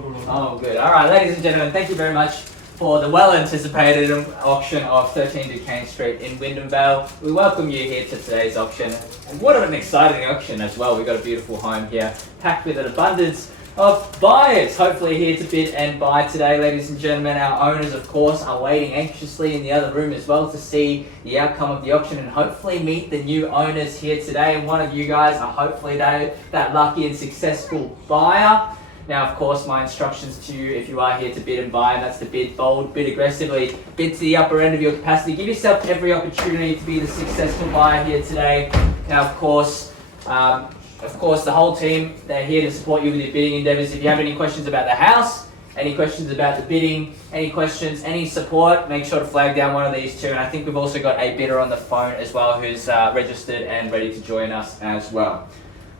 Oh, good. All right, ladies and gentlemen, thank you very much for the well-anticipated auction of 13 Ducane Street in Wyndham Vale. We welcome you here to today's auction. And what an exciting auction as well. We've got a beautiful home here, packed with an abundance of buyers, hopefully here to bid and buy today, ladies and gentlemen. Our owners, of course, are waiting anxiously in the other room as well to see the outcome of the auction and hopefully meet the new owners here today. And one of you guys are hopefully that lucky and successful buyer. Now, of course, my instructions to you, if you are here to bid and buy, and that's to bid bold, bid aggressively, bid to the upper end of your capacity. Give yourself every opportunity to be the successful buyer here today. Now, of course, the whole team, they're here to support you with your bidding endeavours. If you have any questions about the house, any questions about the bidding, any questions, any support, make sure to flag down one of these two. And I think we've also got a bidder on the phone as well who's registered and ready to join us as well.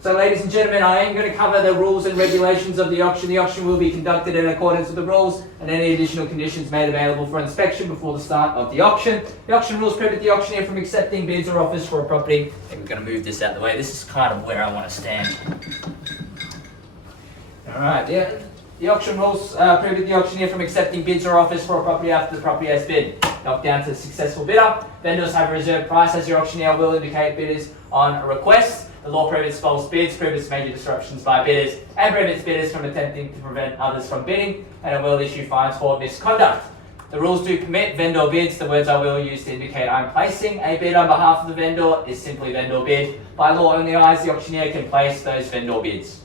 So, ladies and gentlemen, I am going to cover the rules and regulations of the auction. The auction will be conducted in accordance with the rules and any additional conditions made available for inspection before the start of the auction. The auction rules prohibit the auctioneer from accepting bids or offers for a property. I think we're going to move this out of the way. This is kind of where I want to stand. Alright, yeah. The auction rules prohibit the auctioneer from accepting bids or offers for a property after the property has bid knocked down to the successful bidder. Vendors have a reserved price as your auctioneer will indicate bidders on a request. The law prohibits false bids, prohibits major disruptions by bidders, and prohibits bidders from attempting to prevent others from bidding, and it will issue fines for misconduct. The rules do permit vendor bids. The words I will use to indicate I'm placing a bid on behalf of the vendor is simply vendor bid. By law, only I as the auctioneer can place those vendor bids.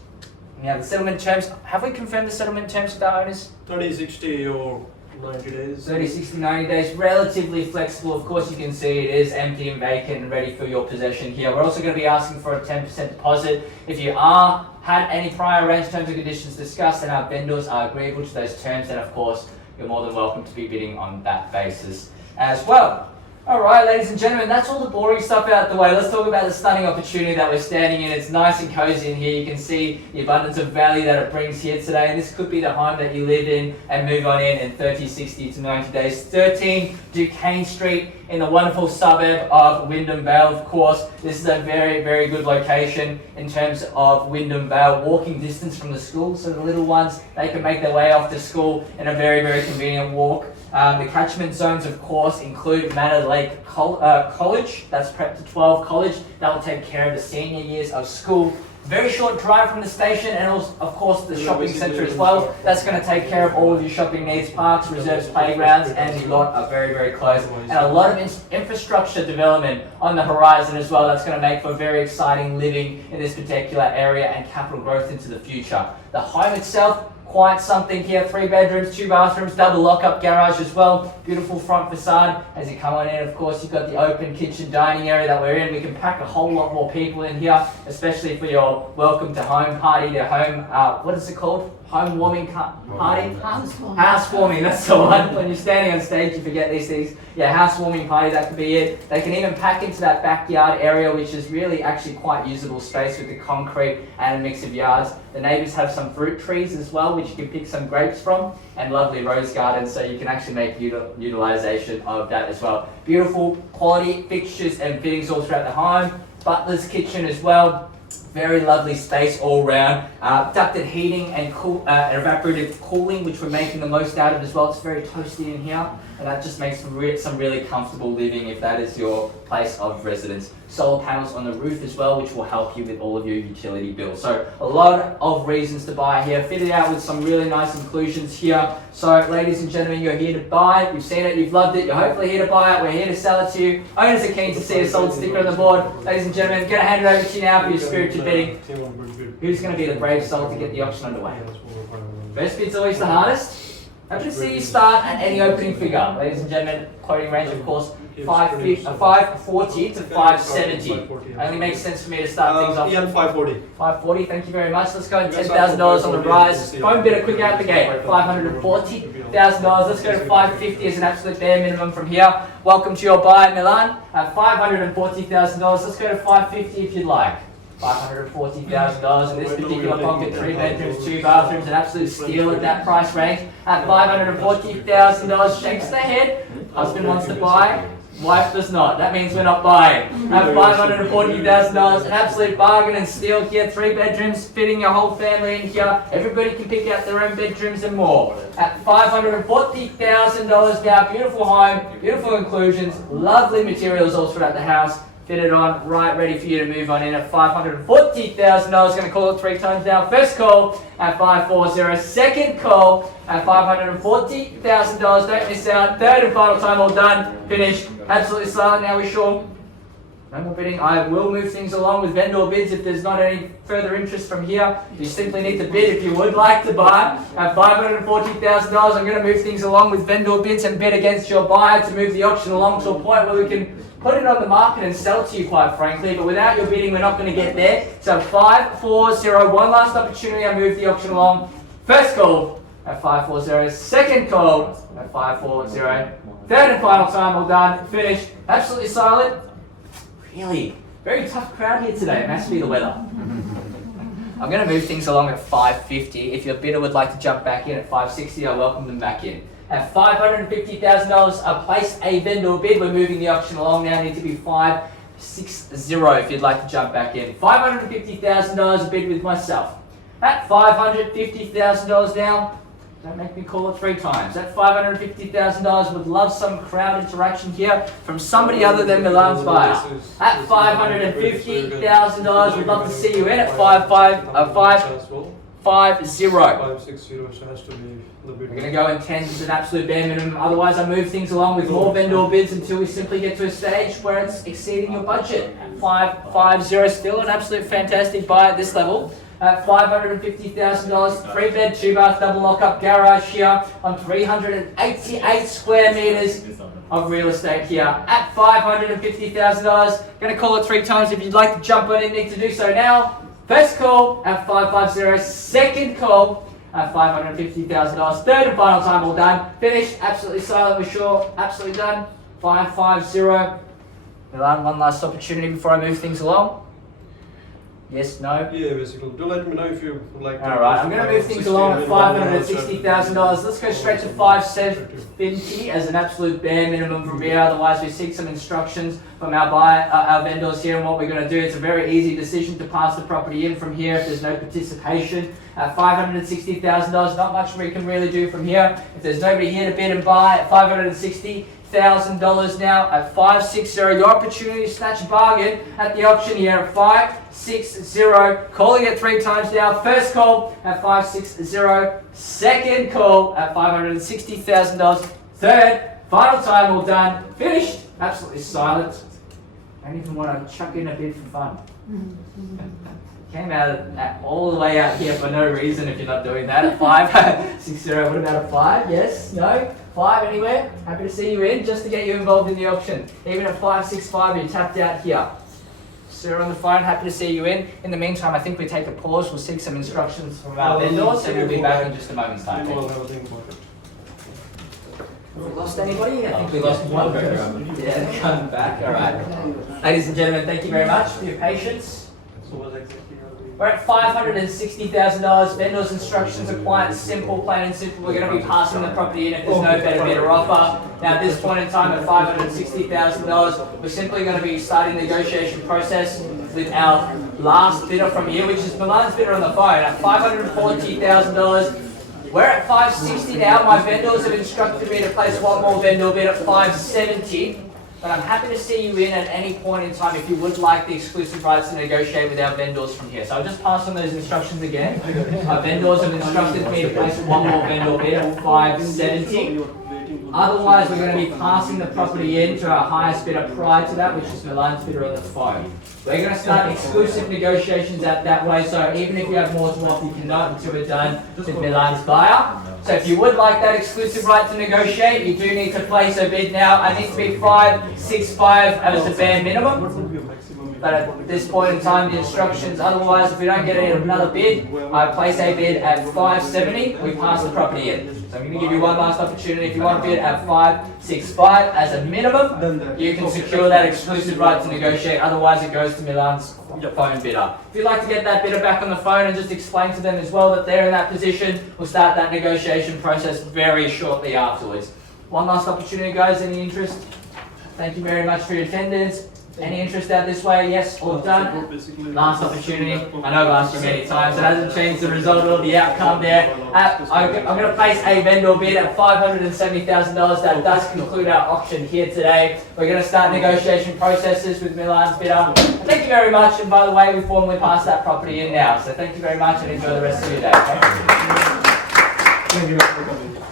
Now the settlement terms, have we confirmed the settlement terms with our owners? 30, 60 or 90 days. 30, 60, 90 days, relatively flexible. Of course, you can see it is empty and vacant and ready for your possession here. We're also going to be asking for a 10% deposit. If you had any prior arranged terms and conditions discussed and our vendors are agreeable to those terms, then of course, you're more than welcome to be bidding on that basis as well. Alright, ladies and gentlemen, that's all the boring stuff out the way. Let's talk about the stunning opportunity that we're standing in. It's nice and cozy in here. You can see the abundance of value that it brings here today. And this could be the home that you live in and move on in 30, 60 to 90 days. 13 Ducane Street in the wonderful suburb of Wyndham Vale, of course. This is a very, very good location in terms of Wyndham Vale. Walking distance from the school, so the little ones, they can make their way off to school in a very, very convenient walk. The catchment zones, of course, include Manor Lake College, that's Prep to 12 College. That will take care of the senior years of school. Very short drive from the station and also, of course, the shopping centre as well. That's going to take care of all of your shopping needs. Parks, reserves, playgrounds, and the lot are very, very close. And a lot of infrastructure development on the horizon as well. That's going to make for very exciting living in this particular area and capital growth into the future. The home itself, quite something here. 3 bedrooms, 2 bathrooms, double lock-up garage as well. Beautiful front facade. As you come on in, of course, you've got the open kitchen dining area that we're in. We can pack a whole lot more people in here, especially for your welcome to home party, the home, what is it called? Home warming party? Housewarming, that's the one. When you're standing on stage, you forget these things. Yeah, housewarming party, that could be it. They can even pack into that backyard area, which is really actually quite usable space with the concrete and a mix of yards. The neighbours have some fruit trees as well, which you can pick some grapes from, and lovely rose gardens, so you can actually make utilisation of that as well. Beautiful quality fixtures and fittings all throughout the home. Butler's kitchen as well. Very lovely space all round. Ducted heating and evaporative cooling, which we're making the most out of as well. It's very toasty in here, and that just makes some really comfortable living if that is your place of residence. Solar panels on the roof as well, which will help you with all of your utility bills. So a lot of reasons to buy here. Fitted out with some really nice inclusions here. So ladies and gentlemen, you're here to buy. You've seen it, you've loved it. You're hopefully here to buy it. We're here to sell it to you. Owners are keen to see a sold sticker on the board. Ladies and gentlemen, going to hand it over to you now for your spirited bidding. Who's going to be the brave soul to get the auction underway? First bid's always the hardest. Happy to see you start at any opening figure. Ladies and gentlemen, quoting range, of course, 540 to 570. Only makes sense for me to start things off. Ian, 540. 540, thank you very much. Let's go at $10,000 on the rise. Phone bidder quick out the gate. $540,000. Let's go to 550 as an absolute bare minimum from here. Welcome to your buy, Milan. At $540,000. Let's go to 550 if you'd like. $540,000 in this particular pocket, 3 bedrooms, 2 bathrooms, an absolute steal at that price range. At $540,000, shakes the head. Husband wants to buy. Wife does not. That means we're not buying. At $540,000, an absolute bargain and steal here. 3 bedrooms, fitting your whole family in here. Everybody can pick out their own bedrooms and more. At $540,000 now, beautiful home, beautiful inclusions, lovely materials all throughout the house. Fitted on, right, ready for you to move on in at $540,000. Going to call it 3 times now. First call at 540. Second call at $540,000. Don't miss out. Third and final time, all done. Finished. Absolutely silent now, we sure? No more bidding. I will move things along with vendor bids if there's not any further interest from here. You simply need to bid if you would like to buy. At $540,000, I'm going to move things along with vendor bids and bid against your buyer to move the auction along to a point where we can put it on the market and sell to you, quite frankly. But without your bidding, we're not going to get there. So 540, one last opportunity. I move the auction along. First call at 540. Second call at 540. Third and final time, all done. Finished. Absolutely silent. Really, very tough crowd here today. It must be the weather. I'm going to move things along at 550. If your bidder would like to jump back in at 560, I welcome them back in. At $550,000, I place a vendor bid. We're moving the auction along now. Need to be 560 if you'd like to jump back in. $550,000 a bid with myself. At $550,000 now, don't make me call it 3 times. At $550,000, would love some crowd interaction here from somebody other than Milan's buyer. At $550,000, we'd love to see you in at 550. 560 has to be the bid. We're going to go in 10s as an absolute bare minimum. Otherwise, I move things along with more vendor bids until we simply get to a stage where it's exceeding your budget. 550, still an absolute fantastic buy at this level. At $550,000, 3-bed, 2-bath, double lock-up garage here on 388 square meters of real estate here. At $550,000, going to call it 3 times. If you'd like to jump on in, need to do so now. First call at 550, second call at $550,000. Third and final time, all done. Finished, absolutely silent, we're sure, absolutely done. 550. Milan, one last opportunity before I move things along. Yes, no? Yeah, basically. Do let me know if you would like to. Alright, I'm going to move things along at $560,000. Let's go straight to 570 as an absolute bare minimum from here. Otherwise, we seek some instructions from our vendors here on what we're going to do. It's a very easy decision to pass the property in from here if there's no participation. At $560,000, not much we can really do from here. If there's nobody here to bid and buy at $560,000 now at 560, your opportunity to snatch a bargain at the auction here at 560, calling it 3 times now. First call at 560, second call at $560,000, third, final time, all done, finished, absolutely silent. Don't even want to chuck in a bid for fun. Came all the way out here for no reason if you're not doing that. At 560, what about a 5? Yes? No? 5 anywhere? Happy to see you in, just to get you involved in the auction. Even at 565, you're tapped out here. Sir on the phone, happy to see you in. In the meantime, I think we take a pause. We'll seek some instructions from our vendors, and we'll be back in just a moment's time. Have we lost anybody? I think we lost one person. Yeah, they're coming back. All right. Ladies and gentlemen, thank you very much for your patience. We're at $560,000. Vendor's instructions are quite simple, plain and simple. We're going to be passing the property in if there's no better bidder offer. Now, at this point in time, at $560,000, we're simply going to be starting the negotiation process with our last bidder from here, which is Milan's bidder on the phone at $540,000. We're at 560 now. My vendors have instructed me to place one more vendor bid at 570. But I'm happy to see you in at any point in time if you would like the exclusive rights to negotiate with our vendors from here. So I'll just pass on those instructions again. Our vendors have instructed me to place one more vendor bid at 570. Otherwise, we're going to be passing the property in to our highest bidder prior to that, which is Milan's bidder on the phone. We're going to start exclusive negotiations out that way, so even if you have more to offer, you cannot until we're done with Milan's buyer. So if you would like that exclusive right to negotiate, you do need to place a bid now. I need to be 565 as the bare minimum. But at this point in time, the instructions, otherwise, if we don't get another bid, I place a bid at 570, we pass the property in. So I'm going to give you one last opportunity. If you want to bid at 565 as a minimum, you can secure that exclusive right to negotiate. Otherwise, it goes to Milan's phone bidder. If you'd like to get that bidder back on the phone and just explain to them as well that they're in that position, we'll start that negotiation process very shortly afterwards. One last opportunity, guys. Any interest? Thank you very much for your attendance. Any interest out this way? Yes, all done. Last opportunity. I know I've asked you many times. It hasn't changed the result or the outcome there. I'm going to place a vendor bid at $570,000. That does conclude our auction here today. We're going to start negotiation processes with Milan's bidder. Thank you very much. And by the way, we formally pass that property in now. So thank you very much and enjoy the rest of your day. Okay? Thank you for coming.